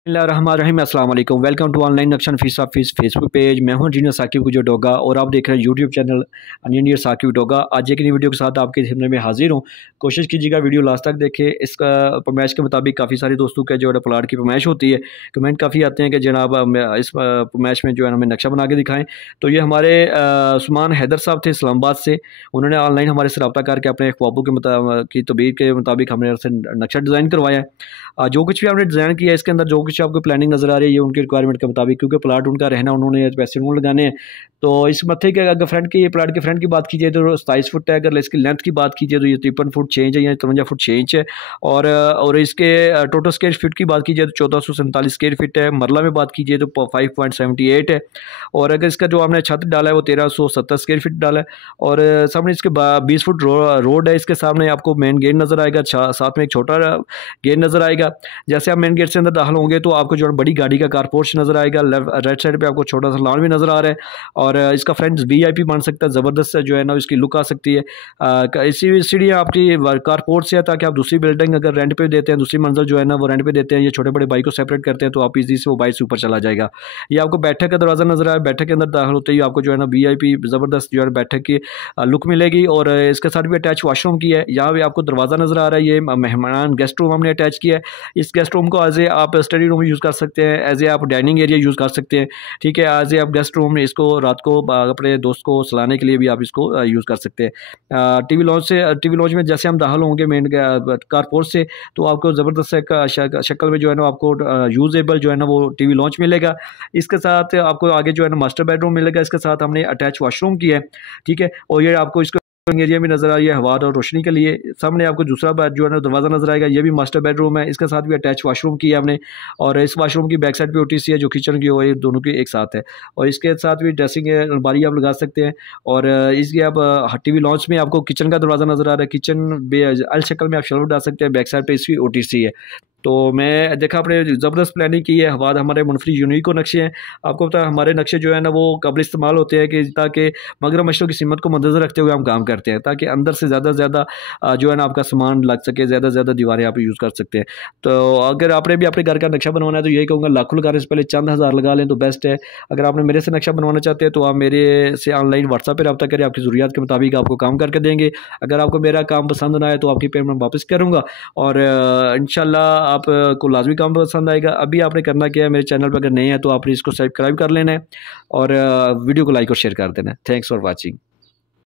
बिस्मिल्लाहिर्रहमानिर्रहीम, अस्सलाम वालेकुम। वेलकम टू ऑनलाइन नक्शन fees of fees Facebook page. मैं हूं इंजीनियर साकिब डोगा और आप देख रहे हैं YouTube channel engineer Saqib Doga. आज एक नई वीडियो के साथ आपके सामने में हाजिर हूं। कोशिश कीजिएगा वीडियो लास्ट तक देखें। इसका पैमाइश के मुताबिक काफ़ी सारे दोस्तों के जो है प्लाट की पैमाइश होती है, कमेंट काफ़ी आते हैं कि जनाब इस पैमाइश में जो है हमें नक्शा बना के दिखाएँ। तो ये हमारे उस्मान हैदर साहब थे इस्लामाबाद से। उन्होंने ऑनलाइन हमारे से रब्ता करके अपने ख्वाबों की तबीर के मुताबिक हमने से नक्शा डिज़ाइन करवाया है। जो कुछ भी हमने डिज़ाइन किया है इसके अंदर जो कुछ आपको प्लानिंग नज़र आ रही है ये उनकी रिक्वायरमेंट के मुताबिक, क्योंकि प्लाट उनका रहना, उन्होंने पैसे उन्होंने लगाने हैं। तो इस मत्थे के अगर फ्रंट की प्लाट के फ्रंट की बात कीजिए तो 27 फुट है। अगर इसकी लेंथ की बात कीजिए तो ये 53 फुट 6 इंच है या 53 फुट 6 इंच है। और इसके टोटल स्क्वायर फीट की बात कीजिए तो 1447 स्क्वायर फीट है। मरला में बात कीजिए तो 5.78 है। और अगर इसका जो हमने छत डाला है वो 1370 स्क्वायर फीट डाला है। और सामने इसके 20 फुट रोड है। इसके सामने आपको मेन गेट नज़र आएगा, साथ में एक छोटा गेट नज़र आएगा। जैसे आप मेन गेट से अंदर दाखिल होंगे तो आपको जो बड़ी गाड़ी का कार पोर्च नज़र आएगा। राइट साइड पे आपको छोटा सा लॉन भी नज़र आ रहा है। और इसका फ्रंट VIP बन सकता है, ज़बरदस्त जो है ना इसकी लुक आ सकती है। इसी सीढ़ियाँ आपकी कार पोर्च से है ताकि आप दूसरी बिल्डिंग अगर रेंट पे देते हैं, दूसरी मंजिल जो है ना वो रेंट पे देते हैं, ये छोटे बड़े बाइक को सेपरेट करते हैं तो आप इजी से वो बाइक से ऊपर चला जाएगा। ये आपको बैठक का दरवाज़ा नज़र आया। बैठक के अंदर दाखिल होते ही आपको जो है ना VIP ज़बरदस्त जो है बैठक की लुक मिलेगी। और इसके साथ भी अटैच वॉशरूम की है। यहाँ भी आपको दरवाज़ा नज़र आ रहा है। ये मेहमान गेस्ट रूम हमने अटैच किया है। इस गेस्ट रूम को एज ए आप स्टडी रूम यूज़ कर सकते हैं, एज ए आप डाइनिंग एरिया यूज़ कर सकते हैं। ठीक है, एज ए आप गेस्ट रूम में इसको रात को अपने दोस्त को सुलाने के लिए भी आप इसको यूज़ कर सकते हैं। टीवी लॉन्च में जैसे हम दाखिल होंगे मेन कारपोर्ट से तो आपको ज़बरदस्त शक्ल में जो है ना आपको यूजेबल जो है ना वो टीवी लॉन्च मिलेगा। इसके साथ आपको आगे जो है ना मास्टर बेडरूम मिलेगा। इसके साथ हमने अटैच वॉशरूम किया है। ठीक है, और ये आपको इसको एरिया भी नज़र आ रही है हवा और रोशनी के लिए। सामने आपको दूसरा जो है ना दरवाज़ा नज़र आएगा। ये भी मास्टर बेडरूम है। इसके साथ भी अटैच वॉशरूम किया हमने। और इस वॉशरूम की बैक साइड पे OTC है जो किचन की हो, ये दोनों की एक साथ है। और इसके साथ भी ड्रेसिंग अलमारी आप लगा सकते हैं। और इसके आप TV लॉन्च में आपको किचन का दरवाज़ा नज़र आ रहा है। किचन अल शक्ल में आप शेल्फ डाल सकते हैं। बैक साइड पर इसकी OTC है। तो मैं देखा आपने ज़बरदस्त प्लानिंग की है। हवा हमारे मुनफरी यूनिक नक्शे हैं। आपको पता है हमारे नक्शे जो है ना वो काबिल इस्तेमाल होते हैं कि ताकि मगरब मशरों की सीमत को मद्देनज़र रखते हुए हम काम करते हैं, ताकि अंदर से ज़्यादा से ज़्यादा जो है ना आपका सामान लग सके, ज़्यादा से ज़्यादा दीवारें आप यूज़ कर सकते हैं। तो अगर आपने भी अपने घर का नक्शा बनवाना है तो यही कहूँगा लाखों लगाने से पहले चंद हज़ार लगा लें तो बेस्ट है। अगर आपने मेरे से नक्शा बनवाना चाहते हैं तो आप मेरे से ऑनलाइन व्हाट्सएप पर रब्ता करें, आपकी ज़रूरियात के मुताबिक आपको काम करके देंगे। अगर आपको मेरा काम पसंद ना आए तो आपकी पेमेंट वापस करूँगा। और इंशाल्लाह आपको लाजमी काम पसंद आएगा। अभी आपने करना क्या है, मेरे चैनल पर अगर नए हैं तो आपने इसको सब्सक्राइब कर लेना है और वीडियो को लाइक और शेयर कर देना है। Thanks for watching.